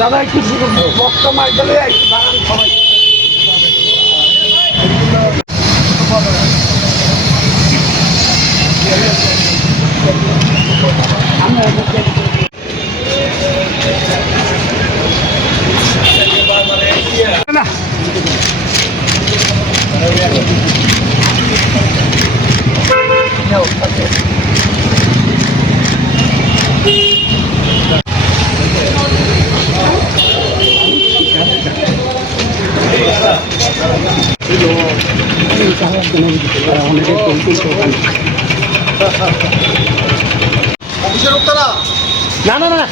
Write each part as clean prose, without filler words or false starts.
দাদা একটু বক্তা মার গেলে একটু দাঁড়ান সবাই। না না না না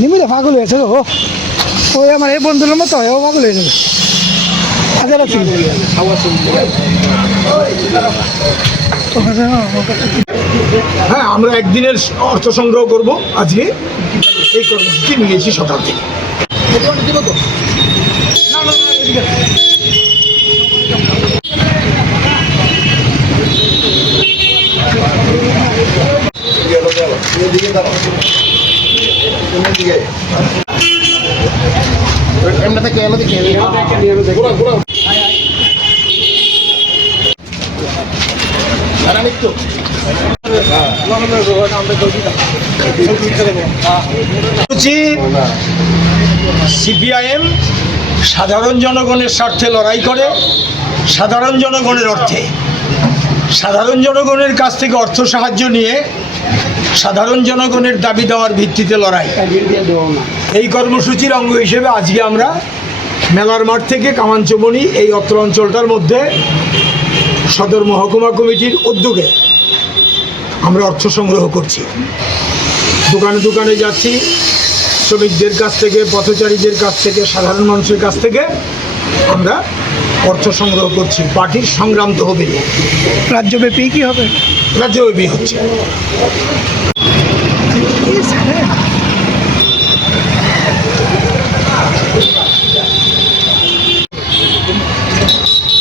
নিমিলে পাগল হয়েছে তো ওই আমার এই বন্ধুর মতো হয় ও পাগল হয়ে যাবে। হ্যাঁ, আমরা একদিনের অর্থ সংগ্রহ করব আজকে। এই কর্মসূচি নিয়েছি সকাল থেকে। সিপিআইএম সাধারণ জনগণের স্বার্থে লড়াই করে, সাধারণ জনগণের অর্থে, সাধারণ জনগণের কাছ থেকে অর্থ সাহায্য নিয়ে সাধারণ জনগণের দাবি দেওয়ার ভিত্তিতে লড়াই। এই কর্মসূচির অঙ্গ হিসেবে আজকে আমরা মেলার মাঠ থেকে কামানচমনি এই অত্র অঞ্চলটার মধ্যে সদর মহকুমা কমিটির উদ্যোগে আমরা অর্থ সংগ্রহ করছি। দোকানে দোকানে যাচ্ছি, শ্রমিকদের কাছ থেকে, পথচারীদের কাছ থেকে, সাধারণ মানুষের কাছ থেকে আমরা অর্থ সংগ্রহ করছি। পার্টির সংগ্রাম তো হবে, রাজ্যব্যাপী কি হবে? রাজ্যব্যাপী হচ্ছে।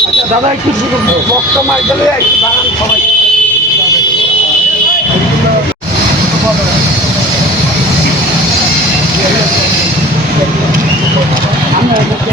আচ্ছা দাদা একটু বক্তা মার গেলে একটু দাঁড়ান সবাই।